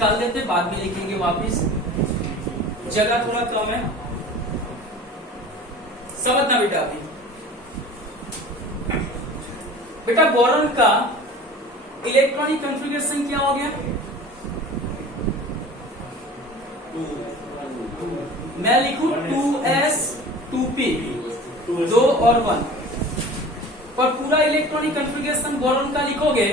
निकाल देते, बाद में लिखेंगे वापिस, जगह थोड़ा कम है, समझना बेटा। अभी बेटा बोरॉन का इलेक्ट्रॉनिक कॉन्फ़िगरेशन क्या हो गया? मैं लिखूं 2s 2p, 2 और 1, पर पूरा इलेक्ट्रॉनिक कॉन्फ़िगरेशन बोरॉन का लिखोगे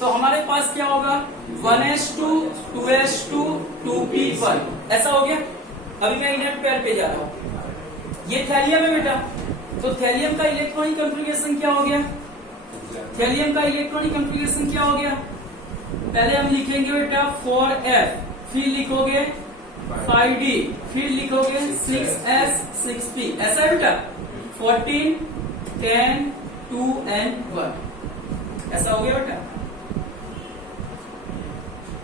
तो हमारे पास क्या होगा? 1s2 2s2 2p1, ऐसा हो गया। अभी मैं इनर्ट पेयर पे जा रहा हूं, ये थैलियम है बेटा, तो थैलियम का इलेक्ट्रॉनिक कॉन्फ़िगरेशन क्या हो गया? थैलियम का इलेक्ट्रॉनिक कॉन्फ़िगरेशन क्या हो गया? पहले हम लिखेंगे बेटा 4f, फिर लिखोगे 5d, फिर लिखोगे 6s 6p, ऐसा है बेटा, 14 10 2 and 1, ऐसा हो गया बेटा।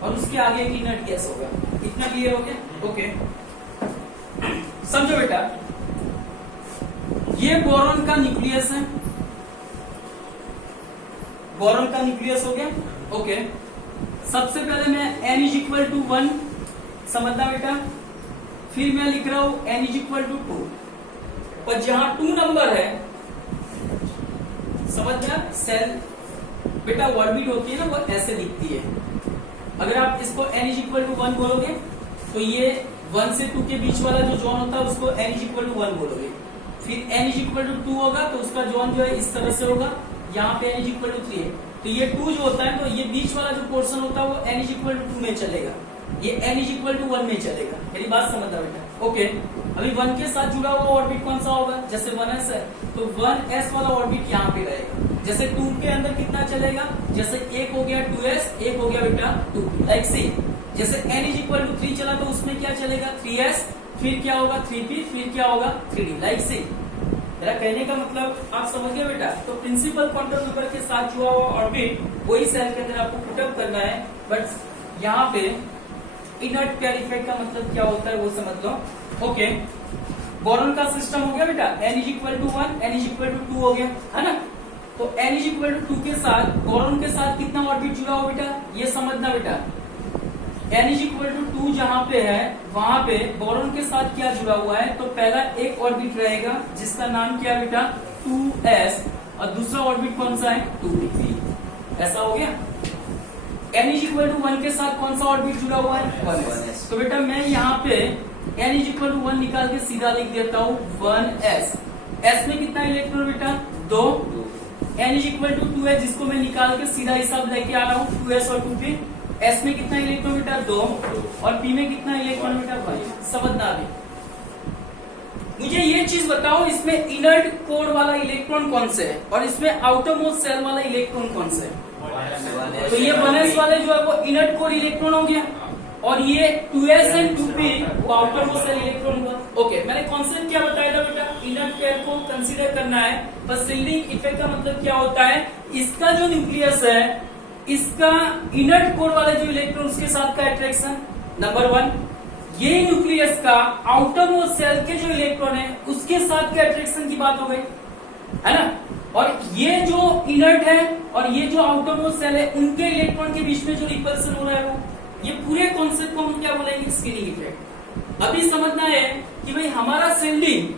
और उसके आगे एक इनर्ट गैस होगा, इतना क्लियर हो गया? ओके, समझो बेटा, ये बोरॉन का न्यूक्लियस है, बोरॉन का न्यूक्लियस हो गया। ओके, सबसे पहले मैं n इज इक्वल टू 1 समझना बेटा, फिर मैं लिख रहा हूं n इज इक्वल टू 2, पर जहां 2 नंबर है, समझ गया? सेल बेटा ऑर्बिट होती है ना, वो ऐसे दिखती है। अगर आप इसको n इज इक्वल टू 1 बोलोगे तो ये 1 से 2 के बीच वाला जो जोन होता है उसको n इज इक्वल टू 1 बोलोगे, फिर n इज इक्वल टू 2 होगा तो उसका जोन जो है इस तरह से होगा, यहाँ पे n इज इक्वल टू 3 है, तो ये 2 जो होता है, तो ये बीच वाला जो पोर्शन होता है वो n इज इक्वल टू 2 में चलेगा, ये n इज इक्वल टू 1 में चलेगा। मेरी बात समझना बेटा? ओके, अभी 1 के साथ जुड़ा हुआ ऑर्बिट कौन सा होगा? जैसे 1s है तो 1s वाला ऑर्बिट यहाँ पे रहेगा। जैसे 2 के अंदर कितना चलेगा? जैसे एक हो गया 2s, एक हो गया बेटा 2, लाइक सी। जैसे n इज इक्वल टू 3 चला तो उसमें क्या चलेगा? 3s, फिर क्या होगा? 3p, फिर क्या होगा? 3d, लाइक सी। मेरा कहने का मतलब आप समझ गए बेटा? तो प्रिंसिपल क्वांटम नंबर के साथ जुड़ा हुआ ऑर्बिट वही सेल के अंदर आपको पुटअप करना है, बट यहाँ पे इनर्ट पेयर इफेक्ट का मतलब क्या होता है वो समझ लो। ओके, बोरॉन का सिस्टम हो गया बेटा, n is equal to 1, n is equal to 2 हो गया, है ना? तो n इज इक्वल टू 2 के साथ बोरॉन के साथ कितना ऑर्बिट जुड़ा हो बेटा? ये समझना बेटा, n इज इक्वल टू 2 जहां पे है वहां पे बोरॉन के साथ क्या जुड़ा हुआ है? तो पहला एक ऑर्बिट रहेगा जिसका नाम क्या है बेटा? 2s, और दूसरा ऑर्बिट कौन सा है? 2p, ऐसा हो गया। n इज इक्वल टू 1 के साथ कौन सा ऑर्बिट जुड़ा हुआ है? 1s। तो बेटा मैं यहाँ पे n इज इक्वल टू 1 निकाल के सीधा लिख देता हूँ 1s। s में कितना इलेक्ट्रॉन बेटा? 2। n इज इक्वल टू 2 है जिसको मैं निकाल के सीधा हिसाब लेके आ रहा हूँ 2s और 2p। s में कितना इलेक्ट्रॉन बेटा? 2, और p में कितना इलेक्ट्रॉन बेटा? 1। समझना अभी मुझे ये चीज बताओ, इसमें इनर्ट कोर वाला इलेक्ट्रॉन कौन से है और इसमें आउटरमोस्ट सेल वाला इलेक्ट्रॉन कौन से है? तो ये 1s वाले जो है वो इनर्ट कोर इलेक्ट्रॉन हो गया, और ये 2s and 2p outermost cell electron हुआ। ओके, मैंने कॉन्सेप्ट क्या बताया था बेटा? इनर्ट पेयर को कंसीडर करना है, बस शिल्डिंग इफेक्ट का मतलब क्या होता है? इसका जो न्यूक्लियस है, इसका इनर्ट कोर वाले जो इलेक्ट्रॉन उसके साथ का अट्रैक्शन, नंबर 1। ये न्यूक्लियस का आउटरमोस्ट सेल के जो इलेक्ट्रॉन है उसके साथ के अट्रैक्शन की बात हो गई, है ना? और ये जो इनर्ट है और ये जो आउटरमोस्ट सेल है उनके इलेक्ट्रॉन के बीच में जो रिपल्सन हो रहा है वो, ये पूरे कॉन्सेप्ट को हम क्या बोलेंगे? Screening effect. अभी समझना है कि भाई हमारा शिल्डिंग,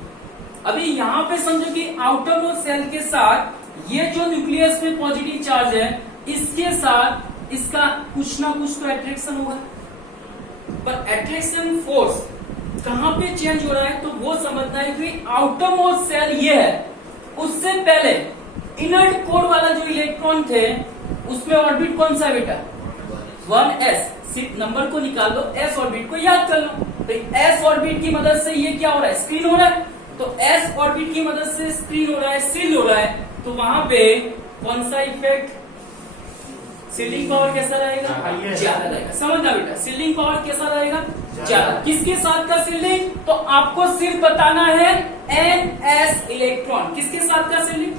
अभी यहाँ पे समझो कि आउटरमोस्ट सेल के साथ ये जो न्यूक्लियस में पॉजिटिव चार्ज है इसके साथ इसका कुछ ना कुछ तो अट्रैक्शन होगा, पर अट्रैक्शन फोर्स कहां पे चेंज हो रहा है तो वो समझना है कि आउटरमोस्ट सेल ये है, उससे पहले इनर्ट कोर वाला जो इलेक्ट्रॉन थे उसमें ऑर्बिट कौन सा बेटा? 1s। सिर्फ नंबर को निकाल लो, s ऑर्बिट को याद कर लो। तो s ऑर्बिट की मदद से ये क्या हो रहा है? स्क्रीन हो रहा है, तो s ऑर्बिट की मदद से स्क्रीन हो रहा है, सील हो रहा है, तो वहां पे कौन सा इफेक्ट? सीलिंग पावर कैसा रहेगा? ज्यादा रहेगा। समझना बेटा, सीलिंग पावर कैसा रहेगा? ज्यादा। किसके साथ का सीलिंग? तो आपको सिर्फ बताना है ns इलेक्ट्रॉन। किसके साथ का सीलिंग?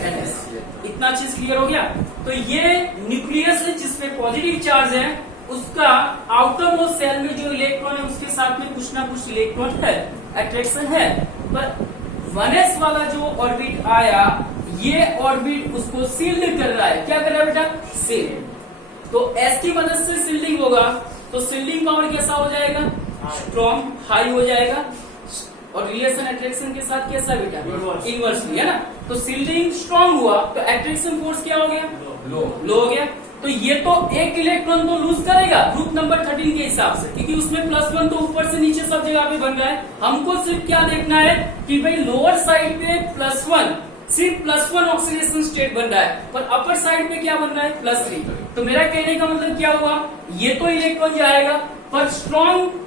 ns। इतना चीज क्लियर हो गया? तो ये न्यूक्लियस है जिसमें पॉजिटिव चार्ज है, उसका आउटरमोस्ट सेल में जो इलेक्ट्रॉन है उसके साथ में कुछ ना कुछ इलेक्ट्रॉन है, अट्रैक्शन है। पर 1s वाला जो ऑर्बिट आया, ये ऑर्बिट उसको सील्ड कर रहा है। क्या कर रहा है बेटा? सील्ड। तो s की मदद से सील्डिंग होगा, तो शिल्डिंग पावर कैसा हो जाएगा? स्ट्रॉन्ग, हाई हो जाएगा। और रिलेशन अट्रैक्शन के साथ कैसा बेटा? इनवर्सली, है ना। तो शिल्डिंग स्ट्रॉन्ग हुआ तो अट्रैक्शन फोर्स क्या हो गया? लो हो गया। तो ये तो एक इलेक्ट्रॉन तो लूज करेगा ग्रुप नंबर 13 के हिसाब से, क्योंकि उसमें +1 तो ऊपर से नीचे सब जगह पे बन रहा है। हमको सिर्फ क्या देखना है कि भाई लोअर साइड पे +1, सिर्फ +1 ऑक्सीडेशन स्टेट बन रहा है, पर अपर साइड पे क्या बन रहा है? +3। तो मेरा कहने का मतलब क्या हुआ, ये तो इलेक्ट्रॉन जाएगा, पर स्ट्रॉन्ग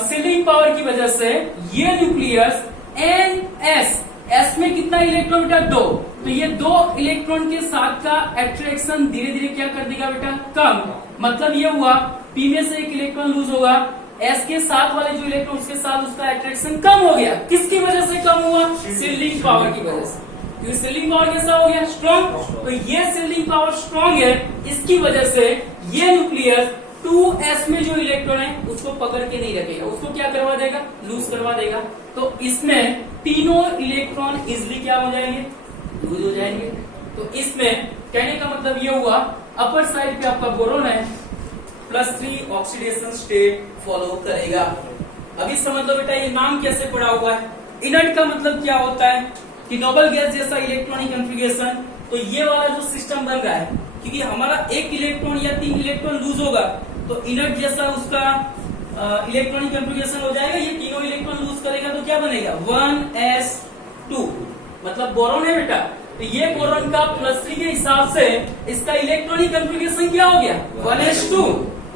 शिल्डिंग पावर की वजह से ये न्यूक्लियस एस में कितना इलेक्ट्रॉन बेटा? 2। तो ये 2 इलेक्ट्रॉन के साथ का अट्रैक्शन धीरे धीरे क्या कर देगा बेटा? कम। मतलब ये हुआ पी में से एक इलेक्ट्रॉन लूज होगा, एस के साथ वाले जो इलेक्ट्रॉन उसके साथ उसका अट्रैक्शन कम हो गया। किसकी वजह से कम हुआ? शिल्डिंग पावर की वजह से। क्योंकि शिल्डिंग पावर कैसा हो गया? स्ट्रॉन्ग। तो ये शिल्डिंग पावर स्ट्रॉन्ग है, इसकी वजह से ये न्यूक्लियस 2s में जो इलेक्ट्रॉन है उसको पकड़ के नहीं रखेगा, उसको क्या करवा देगा? लूज करवा देगा। तो इसमें तीनों इलेक्ट्रॉन इजिली क्या हो जाएंगे? लूज हो जाएंगे। तो इसमें कहने का मतलब ये हुआ अपर साइड पे आपका बोरोन है, +3 ऑक्सीडेशन स्टेट फॉलो करेगा। अभी समझ लो बेटा ये नाम कैसे पड़ा हुआ है। इनर्ट का मतलब क्या होता है कि नोबल गैस जैसा इलेक्ट्रॉनिक कन्फिगरेशन। तो ये वाला जो सिस्टम बन रहा है, क्योंकि हमारा एक इलेक्ट्रॉन या 3 इलेक्ट्रॉन लूज होगा तो इनर्ट जैसा उसका इलेक्ट्रॉनिक कन्फिगरेशन हो जाएगा। ये तीनों इलेक्ट्रॉन लूज करेगा तो क्या बनेगा? 1s2, मतलब बोरॉन है बेटा। तो ये बोरॉन का +3 के हिसाब से इसका इलेक्ट्रॉनिक कन्फिगरेशन क्या हो गया? 1s2,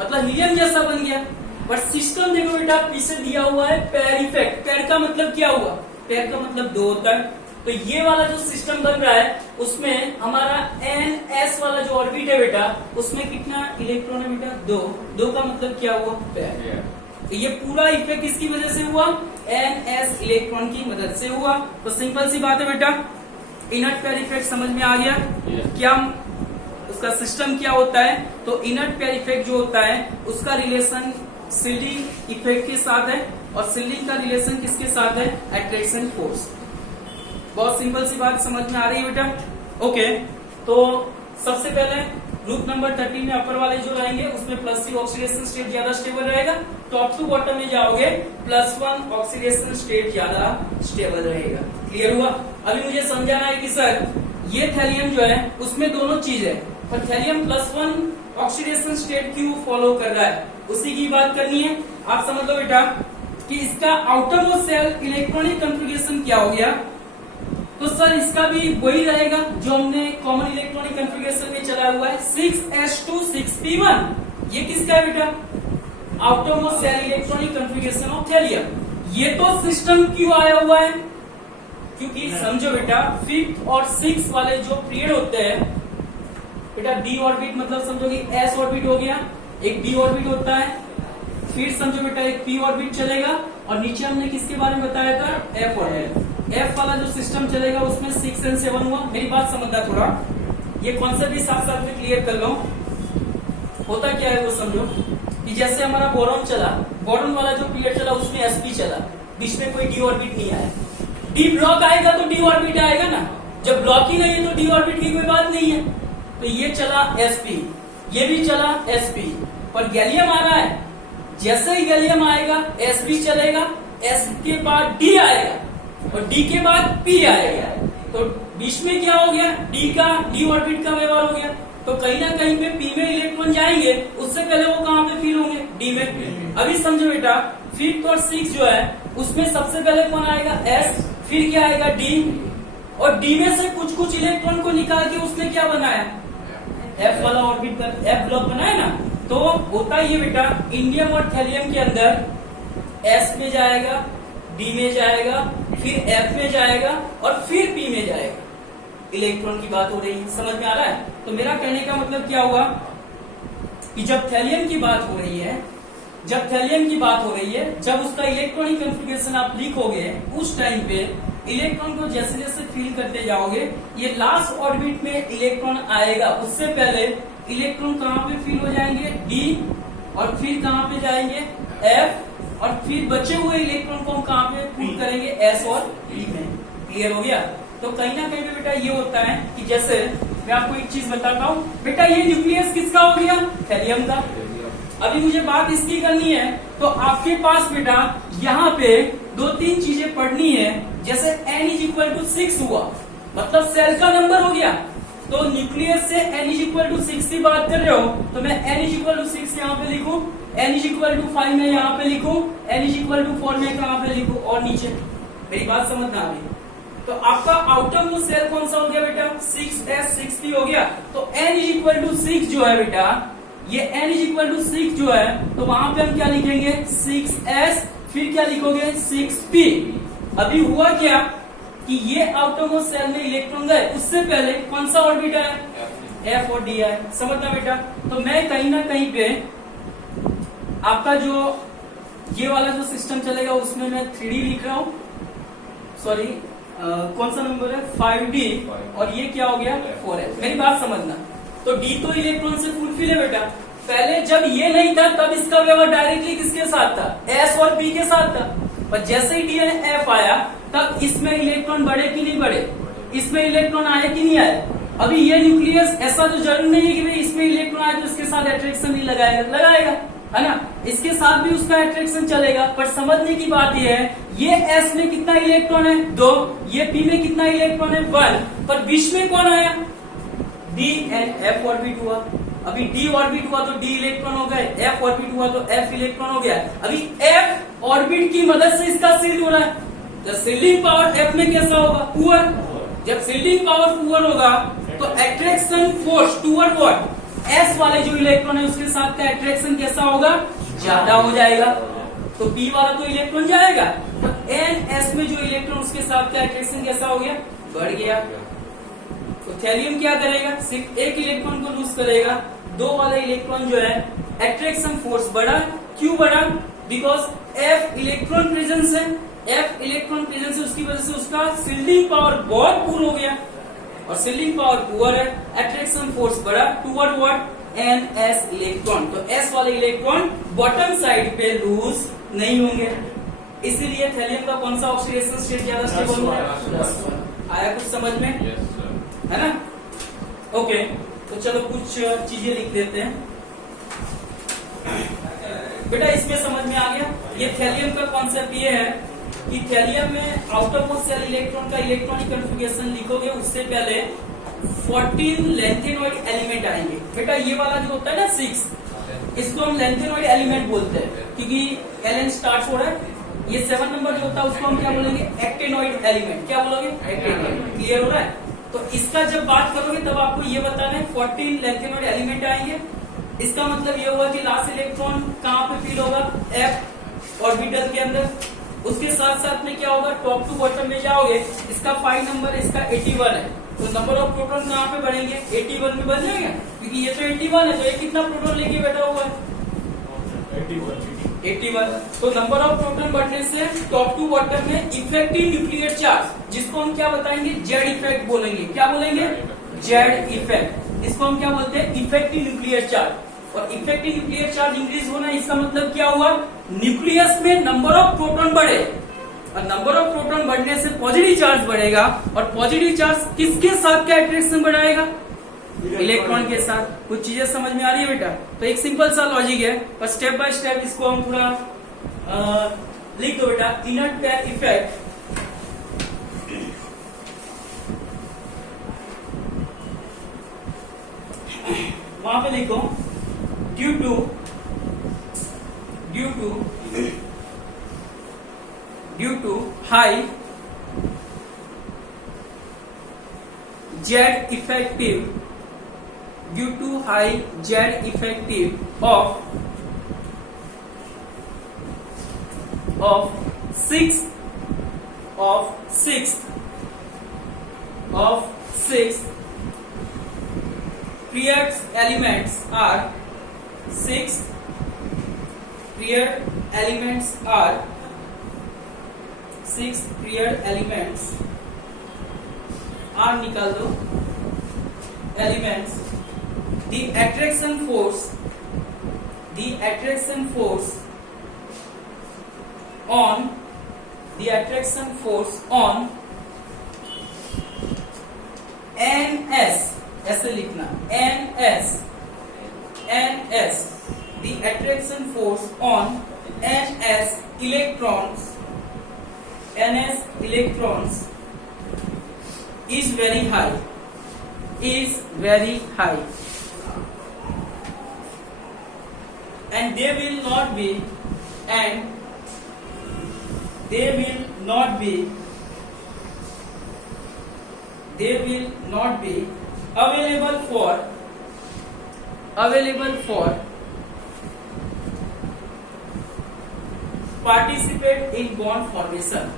मतलब हीलियम जैसा बन गया। बट सिस्टम देखो बेटा पीछे दिया हुआ है पेयर इफेक्ट। पेयर का मतलब क्या हुआ? पेयर का मतलब 2 होता है। तो ये वाला जो सिस्टम बन रहा है उसमें हमारा ns वाला जो ऑर्बिट है बेटा उसमें कितना इलेक्ट्रॉन है बेटा? 2 का मतलब क्या हुआ? पेयर। तो ये पूरा इफेक्ट किसकी वजह से हुआ? ns इलेक्ट्रॉन की मदद से हुआ। तो सिंपल सी बात है बेटा, इनर्ट पेयर इफेक्ट समझ में आ गया? क्या उसका सिस्टम क्या होता है? तो इनर्ट पेयर इफेक्ट जो होता है उसका रिलेशन शिल्डिंग इफेक्ट के साथ है, और शिल्डिंग का रिलेशन किसके साथ है? Attraction force. बहुत सिंपल सी बात समझ में आ रही है बेटा? ओके। तो सबसे पहले ग्रुप नंबर 13 में अपर वाले जो रहेंगे उसमें +3 ऑक्सीडेशन स्टेट ज्यादा स्टेबल रहेगा। टॉप टू बॉटम में जाओगे +1 ऑक्सीडेशन स्टेट ज्यादा स्टेबल रहेगा। क्लियर हुआ? अभी मुझे समझाना है कि सर ये थैलियम जो है उसमें दोनों चीज है, पर थैलियम +1 ऑक्सीडेशन स्टेट क्यों फॉलो कर रहा है, उसी की बात करनी है। आप समझ लो बेटा कि इसका outer most shell electronic configuration क्या हो गया? तो सर इसका भी वही रहेगा जो हमने कॉमन इलेक्ट्रॉनिक कन्फिगरेशन में चला हुआ है, 6s2 6p1। ये किसका है बेटा? Outer most shell electronic configuration of thallium. ये तो सिस्टम क्यों आया हुआ है? क्योंकि समझो बेटा 5th और 6th वाले जो पीरियड होते हैं बेटा, d ऑर्बिट मतलब समझो कि s ऑर्बिट हो गया, एक d ऑर्बिट होता है, फिर समझो बेटा एक p ऑर्बिट चलेगा, और नीचे हमने किसके बारे में बताया था? f orbit. f वाला जो सिस्टम चलेगा उसमें 6 और 7 हुआ। मेरी बात समझना थोड़ा, ये कॉन्सेप्ट भी साथ साथ में क्लियर कर लो। होता क्या है वो समझो कि जैसे हमारा बोरॉन चला, बोरॉन वाला जो पीरियड चला उसमें sp चला, बीच में कोई d ऑर्बिट नहीं आया। d ब्लॉक आएगा तो d ऑर्बिट आएगा ना, जब ब्लॉक ही नहीं है तो d ऑर्बिट की कोई बात नहीं है। तो ये चला sp, ये भी चला sp, पर गैलियम आ रहा है। जैसे ही गैलियम आएगा sp चलेगा, s के बाद d आएगा और d के बाद p आएगा। तो बीच में क्या हो गया? d ऑर्बिट का व्यवहार हो गया। तो कहीं ना कहीं पे p में इलेक्ट्रॉन जाएंगे, उससे पहले वो कहाँ पे फील होंगे? d में। अभी समझो बेटा 5th और 6th जो है उसमें सबसे पहले कौन आएगा? s, फिर क्या आएगा? d, और d में से कुछ कुछ इलेक्ट्रॉन को निकाल के उसने क्या बनाया? f वाला ऑर्बिट का f ब्लॉक बनाया ना। तो होता ये बेटा इंडियम और थैलियम के अंदर s में जाएगा, d में जाएगा, फिर f में जाएगा और फिर p में जाएगा। इलेक्ट्रॉन की बात हो रही है, समझ में आ रहा है? तो मेरा कहने का मतलब क्या हुआ कि जब थैलियम की बात हो रही है, जब उसका इलेक्ट्रॉनिक कन्फिगरेशन आप लिखोगे उस टाइम पे इलेक्ट्रॉन को जैसे जैसे फील करते जाओगे, ये लास्ट ऑर्बिट में इलेक्ट्रॉन आएगा, उससे पहले इलेक्ट्रॉन कहाँ पे फील हो जाएंगे? d, और फिर कहाँ पे जाएंगे? f, और फिर बचे हुए इलेक्ट्रॉन को हम कहाँ पे पुट करेंगे? s और p में। क्लियर हो गया? तो कहीं ना कहीं पे बेटा ये होता है कि जैसे मैं आपको एक चीज बताता हूँ बेटा, ये न्यूक्लियस किसका हो गया? थैलियम का। अभी मुझे बात इसकी करनी है, तो आपके पास बेटा यहाँ पे 2-3 चीजें पढ़नी है। जैसे n इज इक्वल टू 6 हुआ, मतलब सेल का नंबर हो गया, तो न्यूक्लियस से n इज इक्वल टू 6 की बात कर रहे हो, तो मैं n इज इक्वल टू 6 यहाँ पे लिखूं, n इज इक्वल टू 5 में यहाँ पे लिखूं, n इज इक्वल टू 4 में कहाँ पे लिखूं, और नीचे। मेरी बात समझना अभी। तो आपका आउटर मोस्ट सेल कौन सा हो गया बेटा, 6s6p हो गया। तो n इज इक्वल टू 6 जो है बेटा, ये n इज इक्वल टू 6 जो है, तो वहां पे हम क्या लिखेंगे, 6s, फिर क्या लिखोगे, 6p। अभी हुआ क्या कि ये आउटर मोस्ट सेल में इलेक्ट्रॉन गए, उससे पहले कौन सा ऑर्बिट है, f और d है। समझना बेटा। तो मैं कहीं ना कहीं पे आपका जो ये वाला जो सिस्टम चलेगा उसमें मैं 3d लिख रहा हूं, सॉरी कौन सा नंबर है, 5d, और ये क्या हो गया, 4s। मेरी बात समझना। तो d तो इलेक्ट्रॉन से फुलफिल है बेटा। पहले जब ये नहीं था तब इसका व्यवहार डायरेक्टली किसके साथ था, s और p के साथ था। पर जैसे ही d और f आया तब इसमें इलेक्ट्रॉन बढ़े कि नहीं बढ़े, इसमें इलेक्ट्रॉन आए कि नहीं आए। अभी ये न्यूक्लियस ऐसा तो जरूर नहीं है कि भाई इसमें इलेक्ट्रॉन आए तो इसके साथ अट्रैक्शन नहीं लगाएगा, लगाएगा, है ना, इसके साथ भी उसका अट्रैक्शन चलेगा। पर समझने की बात यह है, ये s में कितना इलेक्ट्रॉन है, 2, ये p में कितना इलेक्ट्रॉन है, 1, पर बीच में कौन आया, d एंड f ऑर्बिट हुआ। अभी d ऑर्बिट हुआ तो d इलेक्ट्रॉन हो गए, f ऑर्बिट हुआ तो f इलेक्ट्रॉन हो गया। अभी f ऑर्बिट की मदद से इसका शील्ड हो रहा है। जब शील्डिंग पावर f में कैसा होगा, पुअर। जब शील्डिंग पावर पुअर होगा तो attraction force toward what, s वाले जो इलेक्ट्रॉन है उसके साथ का अट्रैक्शन कैसा होगा, ज्यादा हो जाएगा। तो p वाला तो इलेक्ट्रॉन जाएगा, तो ns में जो इलेक्ट्रॉन उसके साथ का अट्रैक्शन कैसा हो गया, बढ़ गया। तो थैलियम क्या करेगा, सिर्फ एक इलेक्ट्रॉन को लूज करेगा, 2 वाला इलेक्ट्रॉन जो है अट्रैक्शन फोर्स बढ़ा। क्यों बढ़ा, बिकॉज f इलेक्ट्रॉन प्रेजेंस है, f इलेक्ट्रॉन प्रेजेंस है, उसकी वजह से उसका शील्डिंग पावर बहुत पुअर हो गया, और शील्डिंग पावर पुअर है, अट्रैक्शन फोर्स बढ़ा टूवर्ड व्हाट, ns इलेक्ट्रॉन। तो s वाले इलेक्ट्रॉन बॉटम साइड पे लूज नहीं होंगे, इसीलिए थैलियम का कौन सा ऑक्सीडेशन स्टेट ज्यादा स्टेबल होगा। आया कुछ समझ में, है ना। ओके, तो चलो कुछ चीजें लिख देते हैं बेटा, इसमें समझ में आ गया। ये थैलियम का कॉन्सेप्ट ये है कि थैलियम में आउटर मोस्ट सेल इलेक्ट्रॉन का इलेक्ट्रॉनिक कन्फिगरेशन लिखोगे उससे पहले 14 लेंथेनॉइड एलिमेंट आएंगे। बेटा ये वाला जो होता है ना 6, इसको हम लेंथेनॉइड एलिमेंट बोलते हैं, क्योंकि Ln स्टार्ट हो रहा है। ये 7 नंबर जो होता है उसको हम क्या बोलेंगे, एक्टेनॉइड एलिमेंट। क्या बोलोगे, एक्टेनॉइड। क्लियर हो रहा है। तो इसका जब बात करोगे तब आपको ये बताना है 14 लेंथेनॉइड एलिमेंट आएंगे। इसका मतलब ये होगा कि लास्ट इलेक्ट्रॉन कहाँ पे फील होगा, f ऑर्बिटल के अंदर। उसके साथ साथ में क्या होगा, टॉप टू बॉटम में जाओगे, इसका 5 नंबर, इसका 81 है, तो नंबर ऑफ प्रोटॉन कहाँ पे बढ़ेंगे, 81 में बढ़ जाएंगे, क्योंकि ये तो 81 है, तो ये कितना प्रोटॉन लेके बैठा हुआ है, 81। तो नंबर ऑफ प्रोटॉन बढ़ने से टॉप टू बॉटम में इफेक्टिव न्यूक्लियर चार्ज, जिसको हम क्या बताएंगे, जेड इफेक्ट बोलेंगे। क्या बोलेंगे, जेड इफेक्ट। इसको हम क्या बोलते हैं, इफेक्टिव न्यूक्लियर चार्ज। और इफेक्टिव न्यूक्लियर चार्ज इंक्रीज होना, इसका मतलब क्या हुआ, न्यूक्लियस में नंबर ऑफ प्रोटॉन बढ़े, और नंबर ऑफ प्रोटॉन बढ़ने से पॉजिटिव चार्ज बढ़ेगा, और पॉजिटिव चार्ज किसके साथ क्या अट्रैक्शन बढ़ाएगा, इलेक्ट्रॉन के साथ। कुछ चीजें समझ में आ रही है बेटा। तो एक सिंपल सा लॉजिक है, पर स्टेप बाय स्टेप इसको हम थोड़ा लिख दो बेटा। इनर्ट पेयर इफेक्ट, वहां पे लिखो due to high Z effective, due to high Z effective of 6 period elements are 6 period elements are निकाल दो elements, the attraction force on ns, ऐसे लिखना ns the attraction force on ns electrons is very high, and they will not be available for participate in bond formation.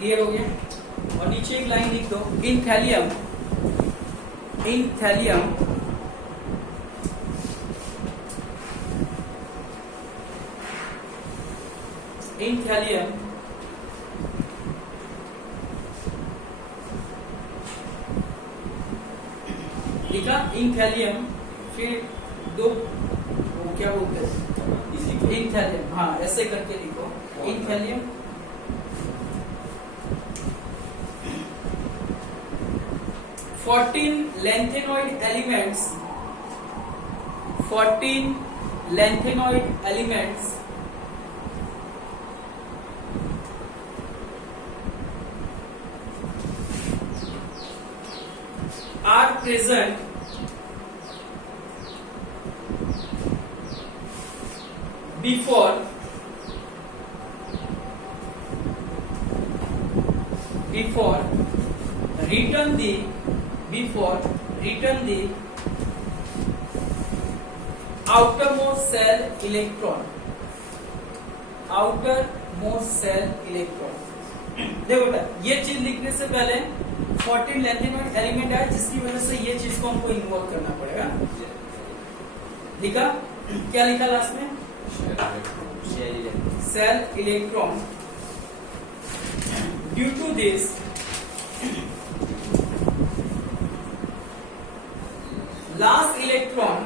Clear हो गया? और नीचे एक line लिख दो, इन थैलियम लिखा, इन थैलियम, फिर दो वो क्या बोलते हैं, इन थैलियम, हाँ ऐसे करके लिखो, इन thallium 14 lanthanoid elements are present before return the outermost cell electron. देखो बेटा, ये चीज लिखने से पहले 14 लैंथेनॉइड एलिमेंट है, जिसकी वजह से ये चीज को हमको इन्वॉल्व करना पड़ेगा। लिखा, क्या लिखा लास्ट में? Shell electron. Due to this last electron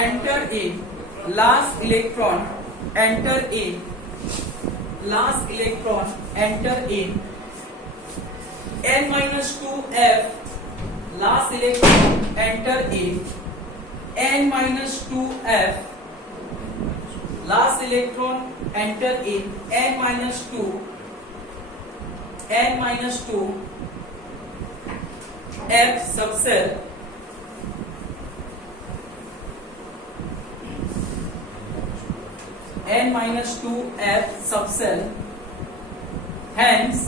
enter in n-2f, last electron enter in n-2f, last electron enter in n-2 f subcell, n-2f subcell, hence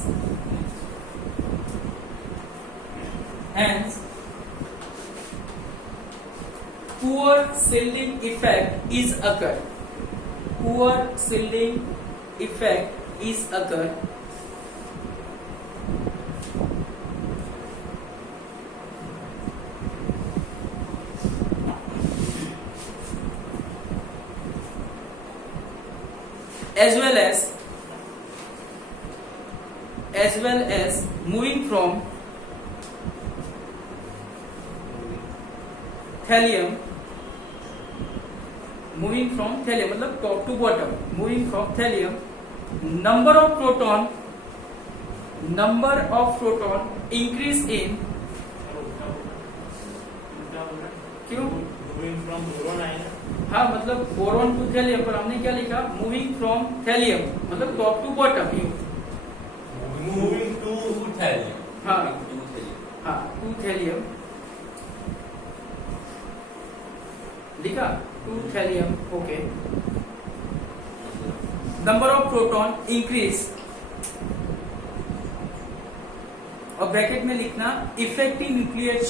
poor shielding effect is occurred. As well as moving from thallium मतलब top to bottom, moving from thallium, number of proton increase in, क्यों? हाँ मतलब boron to thallium, पर हमने क्या लिखा? Moving from thallium मतलब top to bottom, moving to thallium. हाँ टू थैलियम लिखा, to thallium, okay. Number of proton increase, और ब्रैकेट में लिखना इफेक्टिव न्यूक्लियर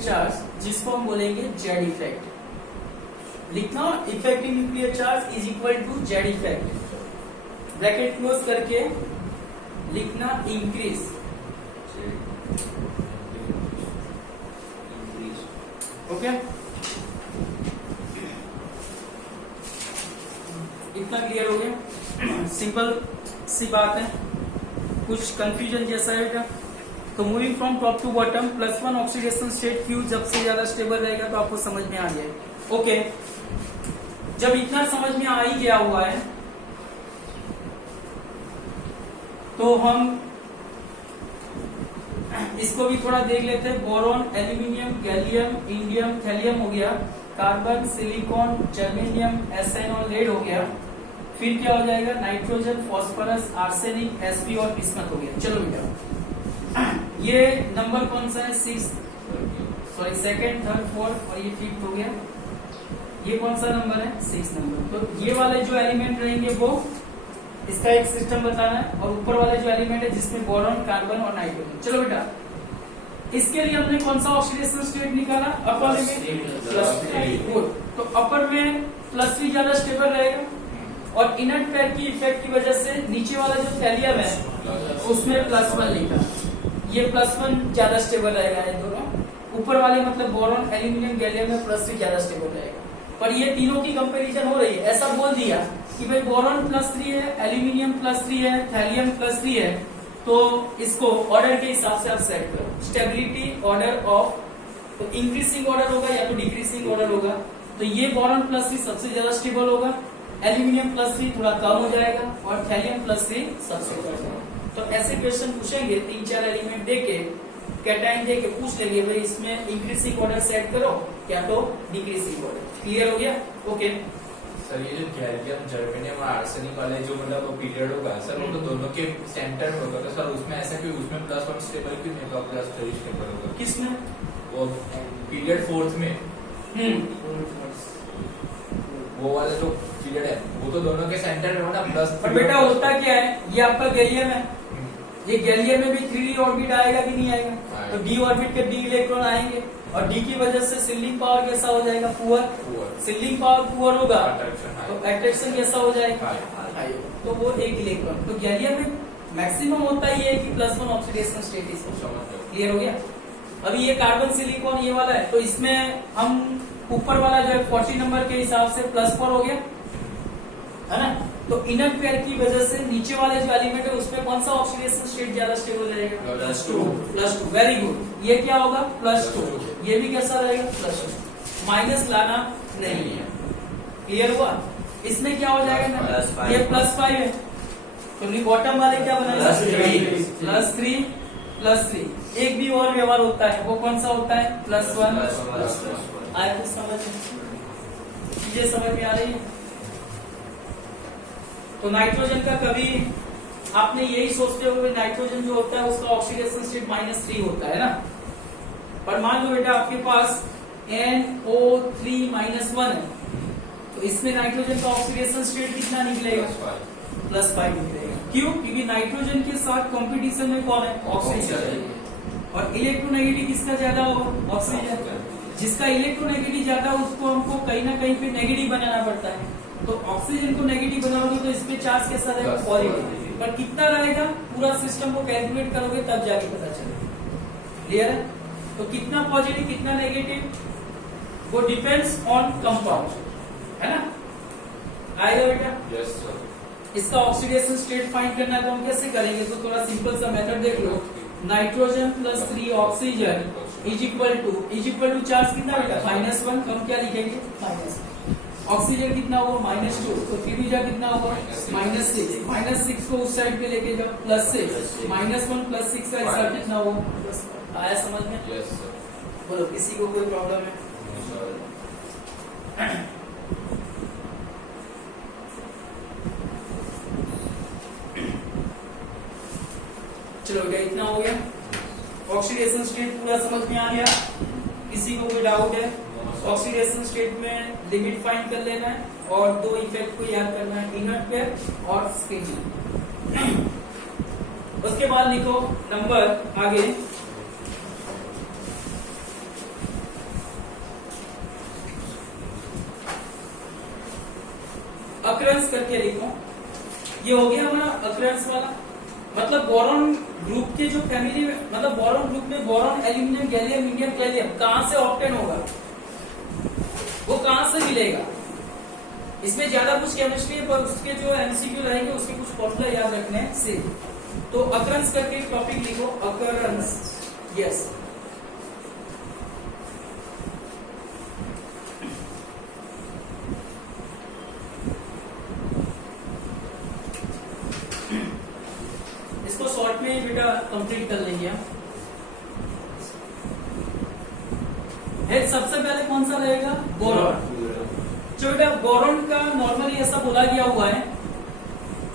चार्ज, जिसको हम बोलेंगे जेड इफेक्ट। लिखना effective nuclear charge is equal to Z effect, bracket close करके लिखना इंक्रीज। ओके, इतना क्लियर हो गया? सिंपल सी बात है, कुछ कंफ्यूजन जैसा है बेटा? तो moving from top to bottom, +1 oxidation state क्यू जब से ज्यादा स्टेबल रहेगा तो आपको समझ में आ जाए। ओके, जब इतना समझ में आ ही गया हुआ है तो हम इसको भी थोड़ा देख लेते हैं। Boron, aluminium, gallium, indium, thallium हो गया, carbon, silicon, germanium, SN, lead हो गया, फिर क्या हो जाएगा, नाइट्रोजन, फास्फोरस, आर्सेनिक, एसपी और बिस्मथ हो गया। चलो बेटा, ये नंबर कौन सा है, 6, सॉरी 2nd, 3rd, 4th और ये 5th हो गया। ये कौन सा नंबर है, 6 नंबर। तो ये वाले जो एलिमेंट रहेंगे वो इसका एक सिस्टम बताना है, और ऊपर वाले जो एलिमेंट है जिसमें बोरॉन, कार्बन और नाइट्रोजन। चलो बेटा, इसके लिए हमने कौन सा ऑक्सीडेशन स्टेट निकाला, अपर में +3। गुड, तो अपर में +3 ज्यादा स्टेबल रहेगा, और इनर्ट पेयर की इफेक्ट की वजह से नीचे वाला जो थैलियम है उसमें +1 लिखा, ये +1 ज्यादा स्टेबल रहेगा। ये दोनों ऊपर वाले मतलब बोरॉन, एल्यूमिनियम, गैलियम में +3 ज्यादा स्टेबल रहेगा। पर ये तीनों की कंपैरिजन हो रही है, ऐसा बोल दिया कि भाई बोरॉन +3 है, एल्यूमिनियम +3 है, थैलियम +3 है, तो इसको ऑर्डर के हिसाब से आप सेट करो। स्टेबिलिटी ऑर्डर ऑफ, तो इंक्रीजिंग ऑर्डर होगा या तो डिक्रीजिंग ऑर्डर होगा। तो ये बोरॉन +3 सबसे ज्यादा स्टेबल होगा, एल्यूमिनियम +3 थोड़ा कम हो जाएगा, और थैलियम +3 सबसे ज्यादा। तो ऐसे क्वेश्चन पूछेंगे, 3-4 एलिमेंट देके, कैटाइन देके पूछ लेंगे भाई इसमें इंक्रीजिंग ऑर्डर सेट करो या तो डिक्रीजिंग ऑर्डर। क्लियर हो गया? ओके सर, ये जो गैलियम, जर्मेनियम और आर्सेनिक वाले जो मतलब पीरियड होगा सर, वो तो दोनों के सेंटर में होगा, तो सर उसमें ऐसा क्यों, उसमें +1 स्टेबल क्यों नहीं होगा, +3 स्टेबल होगा? किसमें? वो पीरियड 4th में, वो वाला जो पीरियड है वो तो दोनों के सेंटर में होगा ना, पर बेटा होता क्या है, ये आपका गैलियम है, ये गैलियम में भी 3d ऑर्बिट आएगा कि नहीं आएगा? तो d ऑर्बिट के d इलेक्ट्रॉन आएंगे, और d की वजह से सिलिंग पावर कैसा हो जाएगा, पुअर। सिलिंग पावर पुअर होगा तो अट्रैक्शन कैसा हो जाएगा, हाई। तो वो एक इलेक्ट्रॉन, तो गैलियम में मैक्सिमम होता ही है कि +1 ऑक्सीडेशन स्टेट इसको। क्लियर हो गया? अभी ये कार्बन, सिलिकॉन ये वाला है, तो इसमें हम ऊपर वाला जो है 40 नंबर के हिसाब से +4 हो गया, है ना। तो इनर पेयर की वजह से नीचे वाले जो एलिमेंट है उसमें कौन सा ऑक्सीडेशन स्टेट ज्यादा स्टेबल रहेगा, +2। वेरी गुड, ये क्या होगा, +2। ये भी कैसा रहेगा, +2। माइनस लाना नहीं है। क्लियर हुआ? इसमें क्या हो जाएगा ना, ये +5 है, तो बॉटम वाले क्या बनाएंगे, +3 +3। एक भी और व्यवहार होता है, वो कौन सा होता है, +1 आया कुछ समझ, चीजें समझ में आ रही है? तो नाइट्रोजन का कभी आपने यही सोचते हो नाइट्रोजन जो होता है उसका ऑक्सीडेशन स्टेट -3 होता है ना। पर मान लो बेटा आपके पास NO3 -1 है, तो इसमें नाइट्रोजन का ऑक्सीडेशन स्टेट कितना निकलेगा, +5 निकलेगा। क्यों? क्योंकि नाइट्रोजन के साथ कंपटीशन में कौन है, ऑक्सीजन, और इलेक्ट्रोनेगेटिव किसका ज्यादा होगा, ऑक्सीजन। जिसका इलेक्ट्रोनेगेटिव ज्यादा उसको हमको कहीं ना कहीं पे नेगेटिव बनाना पड़ता है, तो ऑक्सीजन को नेगेटिव बनाओगे तो इस पे चार्ज कैसा रहेगा, पॉजिटिव। पर कितना रहेगा, पूरा सिस्टम को कैलकुलेट करोगे तब जाके पता चलेगा। क्लियर है? तो कितना पॉजिटिव कितना नेगेटिव वो डिपेंड्स ऑन कंपाउंड, है ना। आएगा बेटा? Yes sir. इसका ऑक्सीडेशन स्टेट फाइंड करना है तो हम कैसे करेंगे, तो थोड़ा सिंपल सा मेथड देख लो। Nitrogen +3 oxygen is equal to charge कितना बेटा, -1। हम क्या लिखेंगे, -1। ऑक्सीजन कितना होगा, -2, तो फिर ऊर्जा कितना होगा, -6 को उस साइड पे लेके जाओ, +6 -1 +6 का हिसाब कितना होगा, आया समझ में? Yes sir. बोलो, किसी को कोई प्रॉब्लम है? चलो बेटा, इतना हो गया, ऑक्सीडेशन स्टेट पूरा समझ में आ गया। किसी को कोई डाउट है? ऑक्सीडेशन स्टेट में लिमिट फाइंड कर लेना है, और 2 इफेक्ट को याद करना है, इनर्ट पेयर और स्क्रीनिंग। उसके बाद लिखो नंबर आगे, अक्रंस करके लिखो। ये हो गया हमारा अक्रंस वाला, मतलब बोरॉन ग्रुप के जो फैमिली में, मतलब बोरॉन ग्रुप में बोरॉन, एल्यूमिनियम, गैलियम, इंडियम, कैलियम कहां से ऑब्टेन होगा, वो कहां से मिलेगा। इसमें ज्यादा कुछ केमिस्ट्री है, पर उसके जो एमसीक्यू रहेंगे उसके कुछ फॉर्मूला याद रखने से। तो अकरेंस करके एक टॉपिक लिखो, अकरेंस। यस, इसको शॉर्ट में बेटा कंप्लीट कर लेंगे हम। सबसे पहले कौन सा रहेगा? बोरॉन। जो बेटा बोरॉन का नॉर्मली ऐसा बोला गया हुआ है,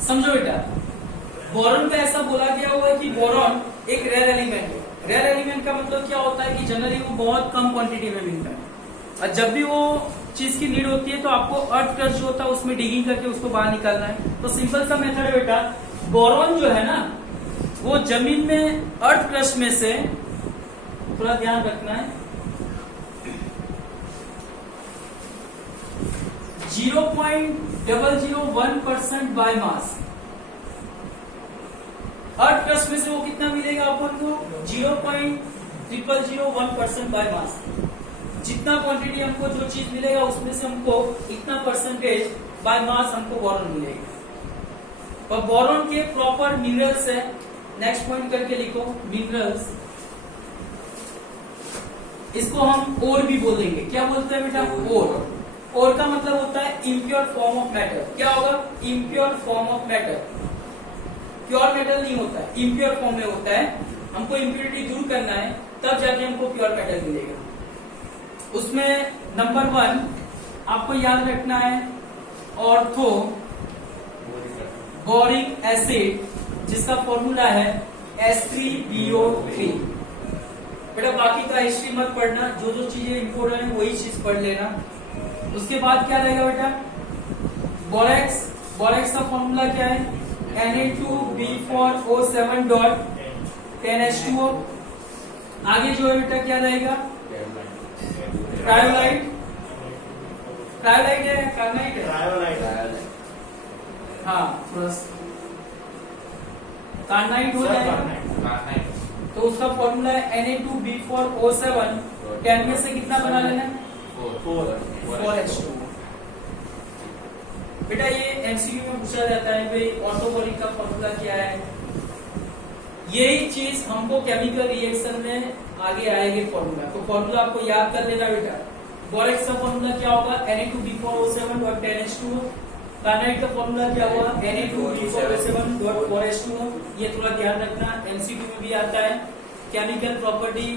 समझो बेटा, बोरॉन का ऐसा बोला गया हुआ है कि बोरॉन एक रेयर एलिमेंट है। रेयर एलिमेंट का मतलब क्या होता है कि जनरली वो बहुत कम क्वांटिटी में मिलता है, और जब भी वो चीज की नीड होती है तो आपको अर्थ क्रस्ट जो होता है उसमें डिगिंग करके उसको बाहर निकालना है। तो सिंपल सा मेथड है बेटा, बोरॉन जो है ना वो जमीन में अर्थ क्रस्ट में से, थोड़ा ध्यान रखना है, 0.001% बाय मास। अर्थ क्रस्ट में से वो कितना मिलेगा अपन को? 0.0001% बाय मास। जितना क्वांटिटी हमको जो चीज मिलेगा उसमें से हमको इतना परसेंटेज बाय मास हमको बोरॉन मिलेगा। और बोरॉन के प्रॉपर मिनरल्स है, नेक्स्ट पॉइंट करके लिखो, मिनरल्स। इसको हम ओर भी बोलेंगे। क्या बोलते हैं बेटा? ओर। ओर का मतलब होता है इम्प्योर फॉर्म ऑफ मैटर। क्या होगा? Impure form of matter. Pure metal नहीं होता है, इम्प्योर फॉर्म में होता है। हमको इम्प्योरिटी दूर करना है, तब जाके हमको प्योर मेटल मिलेगा। उसमें नंबर 1 आपको याद रखना है ऑर्थो बोरिक एसिड, जिसका फॉर्मूला है H3BO3। बेटा बाकी का हिस्ट्री मत पढ़ना, जो जो चीजें इंपोर्टेंट है वही चीज पढ़ लेना। उसके बाद क्या रहेगा बेटा? बोरेक्स। बोरेक्स का फॉर्मूला क्या है? Na2B4O7.10H2O। आगे जो है बेटा क्या रहेगा? क्रायोलाइट। क्रायोलाइट है, कार्नाइट है? हाँ, कार्नाइट हो जाएगा। तो उसका फॉर्मूला है Na2B4O7, 10 में से कितना बना लेना है? 4H2। बेटा ये एमसीक्यू में पूछा जाता है भाई ऑर्थोबोरिक का फॉर्मूला क्या है। यही चीज हमको केमिकल रिएक्शन में आगे आएगी फॉर्मूला। तो फॉर्मूला आपको याद कर लेना बेटा। बोरेक्स का फॉर्मूला क्या होगा? Na2B4O7.10H2O। कार्नाइट का फॉर्मूला क्या होगा? Na2B4O7.4H2O। ये थोड़ा ध्यान रखना, एमसीक्यू में भी आता है। केमिकल प्रॉपर्टी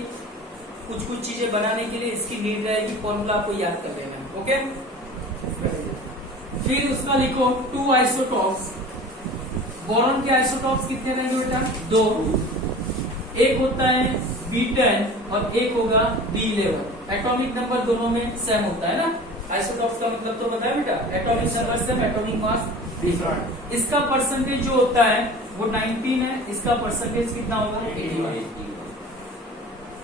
कुछ कुछ चीजें बनाने के लिए इसकी नीड रहेगी, फॉर्मूला आपको याद कर लेना। ओके, फिर उसका लिखो 2 आइसोटॉप्स। बोरॉन के आइसोटॉप्स कितने रहेंगे बेटा? 2। एक होता है B10 और एक होगा B11। एटॉमिक नंबर दोनों में सेम होता है ना। आइसोटॉप्स का मतलब तो पता है बेटा, atomic number same, atomic mass different. इसका परसेंटेज जो होता है वो 19 है, इसका परसेंटेज कितना होगा? 81।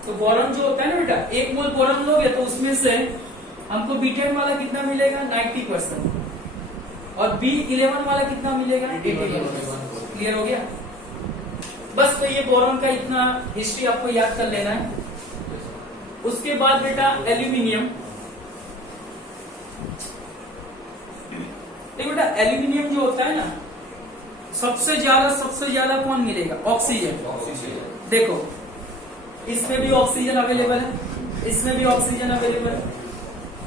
तो बोरॉन जो होता है ना बेटा, 1 मोल बोरॉन लोगे तो उसमें से हमको B10 वाला कितना मिलेगा? 90%। और B11 वाला कितना मिलेगा? 81%। क्लियर हो गया? बस तो ये बोरॉन का इतना हिस्ट्री आपको याद कर लेना है। उसके बाद बेटा एल्यूमिनियम। देखो बेटा एल्यूमिनियम जो होता है ना, सबसे ज्यादा कौन मिलेगा? ऑक्सीजन। देखो इसमें भी ऑक्सीजन अवेलेबल है, इसमें भी ऑक्सीजन अवेलेबल है।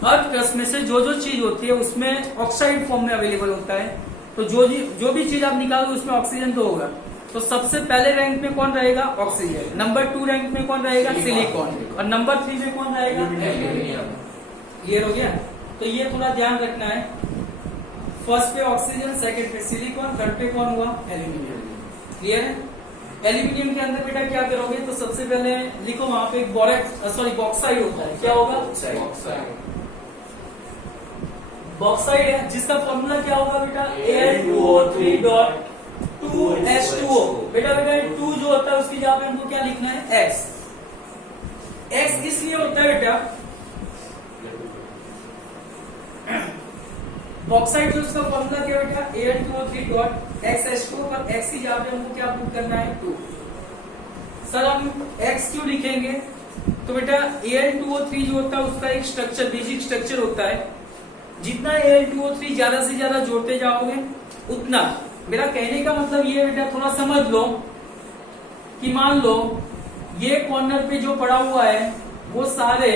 अर्थ क्रस्ट में से जो जो चीज होती है उसमें ऑक्साइड फॉर्म में अवेलेबल होता है। तो जो भी चीज आप निकालोगे उसमें ऑक्सीजन तो होगा। तो सबसे पहले रैंक में कौन रहेगा? ऑक्सीजन। नंबर 2 रैंक में कौन रहेगा? सिलिकॉन। और नंबर 3 में कौन रहेगा? एल्यूमिनियम। क्लियर हो गया? तो ये थोड़ा ध्यान रखना है। फर्स्ट पे ऑक्सीजन, सेकंड पे सिलिकॉन, थर्ड पे कौन हुआ? एल्यूमिनियम। क्लियर है? एल्यूमिनियम के अंदर बेटा क्या करोगे? तो सबसे पहले लिखो वहां पे बॉक्साइड होता है। क्या होगा? बॉक्साइड है, जिसका फॉर्मूला क्या होगा बेटा? Al2O3.2H2O। बेटा 2 जो होता है उसकी जगह पे हमको क्या लिखना है? X। X इसलिए होता है बेटा, बॉक्साइड जो उसका फॉर्मूला क्या बेटा? Al2O3.XH2O, पर X की जगह पे हमको क्या पुट करना है? 2। सर हम X क्यों लिखेंगे? तो बेटा Al2O3 जो होता है उसका एक स्ट्रक्चर, बेसिक स्ट्रक्चर होता है। जितना Al2O3 ज्यादा से ज्यादा जोड़ते जाओगे उतना मेरा कहने का मतलब ये बेटा थोड़ा समझ लो कि मान लो ये कॉर्नर पे जो पड़ा हुआ है वो सारे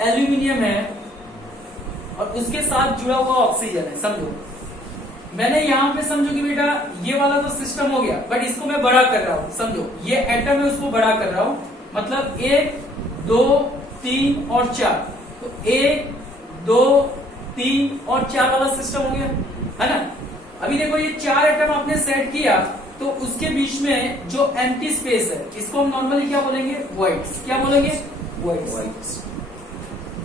एल्यूमिनियम है और उसके साथ जुड़ा हुआ ऑक्सीजन है, समझो। मैंने यहाँ पे समझो कि बेटा ये वाला तो सिस्टम हो गया, बट इसको मैं बड़ा कर रहा हूँ, समझो ये एटम है उसको बड़ा कर रहा हूँ, मतलब 1 2 3 और 4, तो 1 2 3 और 4 वाला सिस्टम हो गया, है ना। अभी देखो ये 4 एटम आपने सेट किया तो उसके बीच में जो एम्प्टी स्पेस है इसको हम नॉर्मली क्या बोलेंगे, वॉइड्स। क्या बोलेंगे, वॉइड्स।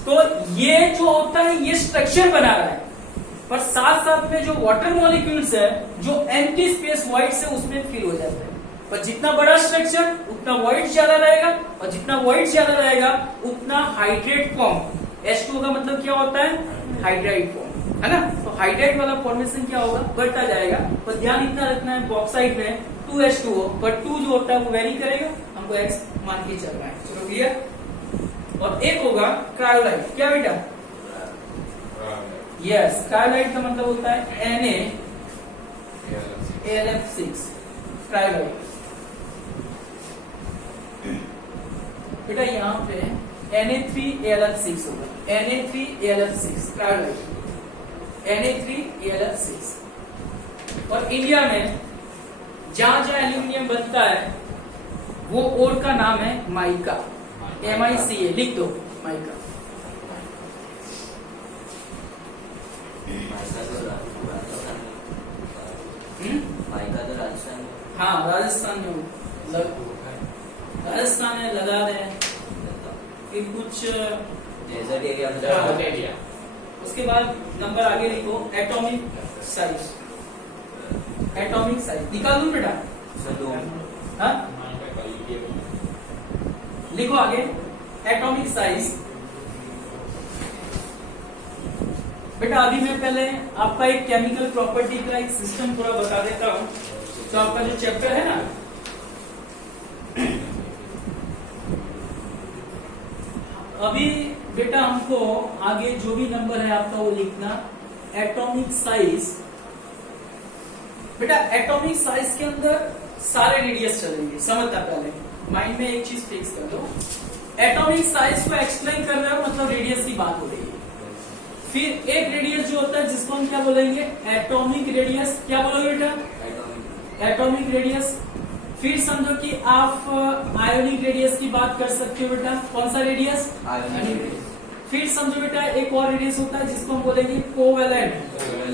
तो ये जो होता है ये स्ट्रक्चर बना रहा है, पर साथ साथ में जो वाटर मॉलिक्यूल्स है जो एम्प्टी स्पेस वॉइड से उसमें फिल हो जाता है। पर जितना बड़ा स्ट्रक्चर उतना वॉइड ज्यादा रहेगा, और जितना वॉइड ज्यादा रहेगा उतना हाइड्रेट फॉर्म, H2O का मतलब क्या होता है, हाइड्राइड फॉर्म, है ना। तो हाइड्राइड वाला फॉर्मेशन क्या होगा, बढ़ता जाएगा। पर ध्यान इतना रखना है बॉक्साइड में 2H2O, पर 2 जो होता है वो वेरी करेगा, हमको X मान के चलना है। चलो क्लियर। और एक होगा क्रायोलाइट। क्या बेटा, यस, क्रायोलाइट का मतलब होता है NaAlF6 क्रायोलाइट। बेटा यहाँ पे Na3AlF6 होगा, Na3AlF6 क्रायोलाइट, Na3AlF6। और इंडिया में जहां जहां एल्यूमिनियम बनता है वो ओर का नाम है माइका, MICA, लिख दो माइका। माइका तो राजस्थान में। हाँ राजस्थान में राजस्थान है, लगा रहे हैं। फिर कुछ डेजर्ट एरिया में डेजर्ट एरिया। उसके बाद नंबर आगे लिखो, एटॉमिक साइज। एटॉमिक साइज निकाल दूं बेटा, हाँ लिखो आगे एटॉमिक साइज। बेटा अभी मैं पहले आपका एक केमिकल प्रॉपर्टी का एक सिस्टम पूरा बता देता हूं। तो आपका जो चैप्टर है ना, अभी बेटा हमको आगे जो भी नंबर है आपका वो लिखना। एटॉमिक साइज, बेटा एटॉमिक साइज के अंदर सारे रेडियस चलेंगे, समझना। पहले माइंड में एक चीज फिक्स कर दो, एटॉमिक साइज को एक्सप्लेन कर रहे हो मतलब रेडियस की बात हो रही है। फिर एक रेडियस जो होता है जिसको हम क्या बोलेंगे, एटॉमिक रेडियस। क्या बोलोगे बेटा, एटॉमिक रेडियस। फिर समझो कि आप आयोनिक रेडियस की बात कर सकते हो बेटा, कौन सा रेडियस, आयोनिक रेडियस। फिर समझो बेटा एक और रेडियस होता है जिसको हम बोलेंगे कोवेलेंट।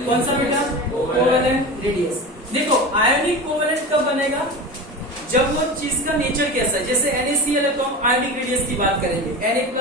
कौन सा बेटा, कोवेलेंट रेडियस। देखो आयोनिक कोवेलेंट कब बनेगा, जब वो चीज का नेचर कैसा है। जैसे NaCl है तो हम आयोनिक रेडियस की बात करेंगे, Na+